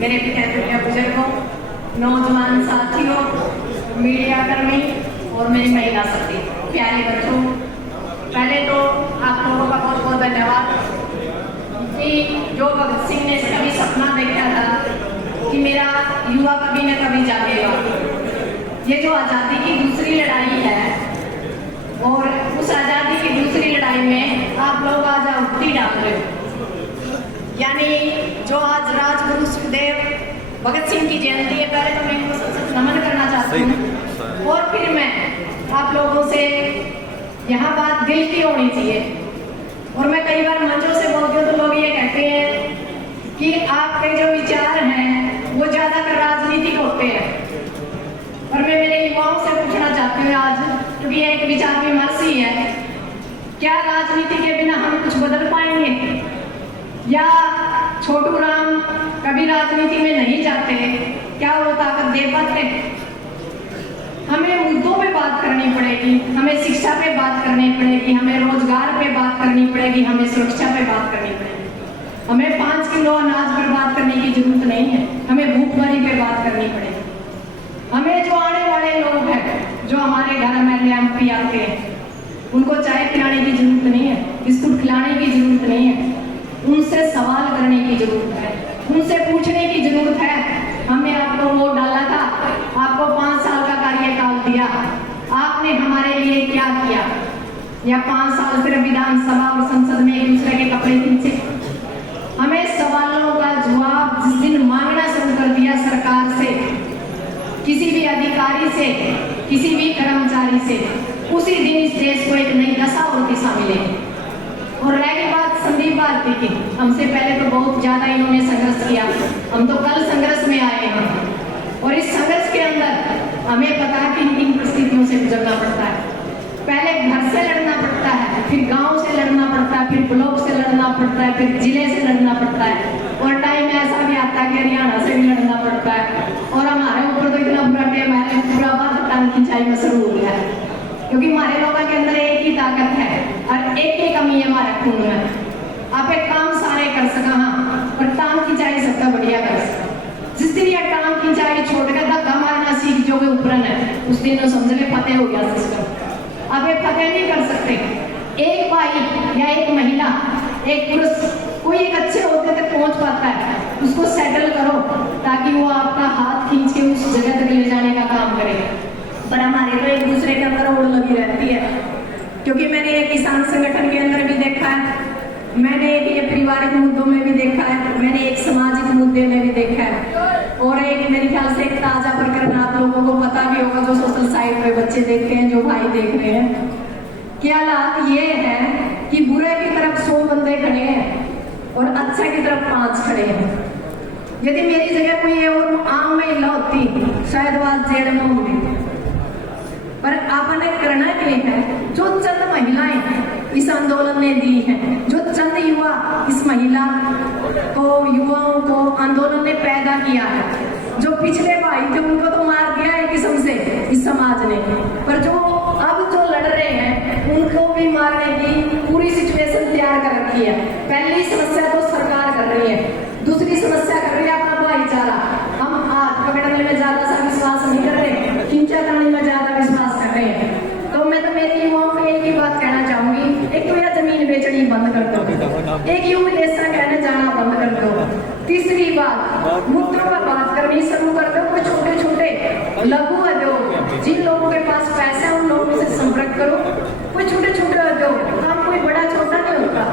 मेरे पिता बुजुर्गों, नौजवान साथियों, मीडिया कर्मी और मेरी महिला साथी, प्यारे बच्चों, पहले तो आप लोगों का बहुत बहुत धन्यवाद कि जो भगत सिंह ने कभी सपना देखा था कि मेरा युवा कभी न कभी जागेगा। ये जो आज़ादी की दूसरी लड़ाई है और उस आज़ादी की दूसरी लड़ाई में आप लोग आज आहुति डाल रहे हो। यानी जो आज राजगुरु सुखदेव भगत सिंह की जयंती है, पहले तो मैं इनको सबसे नमन करना चाहती हूँ और फिर मैं आप लोगों से यहाँ बात दिल की होनी चाहिए। और मैं कई बार मंचों से बोलती हूँ तो लोग ये कहते हैं कि आपके जो विचार हैं वो ज्यादातर राजनीतिक होते हैं, और मैं मेरे युवाओं से पूछना चाहती हूँ आज, क्योंकि ये एक विचार विमर्श ही है, क्या राजनीति के बिना हम कुछ बदल पाएंगे? या छोटू राम कभी राजनीति में नहीं जाते, क्या वो ताकत दे पाते? हमें मुद्दों पे बात करनी पड़ेगी, हमें शिक्षा पे बात करनी पड़ेगी, हमें रोजगार पे बात करनी पड़ेगी, हमें सुरक्षा पे बात करनी पड़ेगी। हमें 5 किलो अनाज पर बात करने की जरूरत नहीं है, हमें भूखमरी पे बात करनी पड़ेगी। हमें जो आने वाले लोग हैं, जो हमारे घर में एमपी आते हैं, उनको चाय पिलाने की जरूरत नहीं है, बिस्कुट खिलाने की जरूरत नहीं है, उनसे सवाल करने की जरूरत है, उनसे पूछने की जरूरत है। हमने आपको वोट डाला था, आपको 5 साल का कार्यकाल दिया, आपने हमारे लिए क्या किया? या 5 साल सिर्फ विधानसभा और संसद में एक दूसरे के कपड़े खींचे? हमें सवालों का जवाब जिस दिन मांगना शुरू कर दिया सरकार से, किसी भी अधिकारी से, किसी भी कर्मचारी से, उसी दिन इस देश को एक नई दशा और दिशा मिलेगी। और रह बात संदीप भारती की, हमसे पहले तो बहुत ज्यादा इन्होंने संघर्ष किया, हम तो कल संघर्ष में आए हैं। और इस संघर्ष के अंदर हमें पता है कि किन परिस्थितियों से गुजरना पड़ता है। पहले घर से लड़ना पड़ता है, फिर गांव से लड़ना पड़ता है, फिर ब्लॉक से लड़ना पड़ता है, फिर जिले से लड़ना पड़ता है, और टाइम ऐसा भी आता है कि हरियाणा से भी लड़ना पड़ता है। और हमारे ऊपर तो इतना बुरा टाइम है, पूरा बात टांग खिंचाई में शुरू हो गया है, क्योंकि हमारे लोगों के अंदर एक ही ताकत है और एक ही कमी है हमारे खून में। आप एक काम सारे कर सका, हाँ, और टांग खिंचाई सबका बढ़िया कर सका। जिस दिन ये टांग खिंचाई छोड़ कर धक्का मारना सीख जो ऊपर है, उस दिन समझ ले फतेह हो गया सिस्टम। अब ये फतेह नहीं कर सकते। एक भाई या एक महिला, एक पुरुष, कोई एक अच्छे होते तक पहुंच पाता है, उसको सेटल करो ताकि वो आपका हाथ खींच के उस जगह तक ले जाने का काम करे। पर हमारे तो एक दूसरे के अंदर ओढ़ लगी रहती है, क्योंकि मैंने एक किसान संगठन के अंदर भी देखा है, मैंने एक ये पारिवारिक मुद्दों में भी देखा है, मैंने एक सामाजिक मुद्दे में भी देखा है, और एक मेरे ख्याल से एक ताजा प्रकरण आप लोगों को पता भी होगा, जो सोशल साइट पे बच्चे देखते हैं, जो भाई देख रहे हैं। क्या हालात ये है कि बुरे की तरफ 100 बंदे खड़े हैं और अच्छे की तरफ 5 खड़े हैं। यदि मेरी जगह कोई और आम महिला होती, शायद वो आज जेल में होती। पर आपने करना ये है, जो चंद महिलाएं इस आंदोलन ने दी हैं, जो चंद युवा इस महिला को, युवाओं को आंदोलन ने पैदा किया है, जो पिछले भाई थे उनको तो मार दिया है किस्म से इस समाज ने, पर जो अब जो लड़ रहे हैं उनको भी मारने की पूरी सिचुएशन तैयार कर रखी है। पहली समस्या तो सरकार कर रही है, दूसरी समस्या कर रही है अपना भाईचारा। हम आज कमेटी में ज्यादा सा विश्वास नहीं कर रहे, खिंचातानी में ज्यादा विश्वास कर रहे हैं। तो मैं तो मेरे युवाओं को एक ही बात कहना चाहूंगी, एक तो यह जमीन बेचनी बंद कर दो, एक युवा विदेशा कहने जाना बंद कर दो। तीसरी बात, मुद्दों पर बात करनी शुरू कर दो। कोई छोटे छोटे लघु उद्योग, जिन लोगों के पास पैसा है उन लोगों से संपर्क करो। कोई छोटे छोटे उद्योग, काम कोई बड़ा छोटा नहीं होता,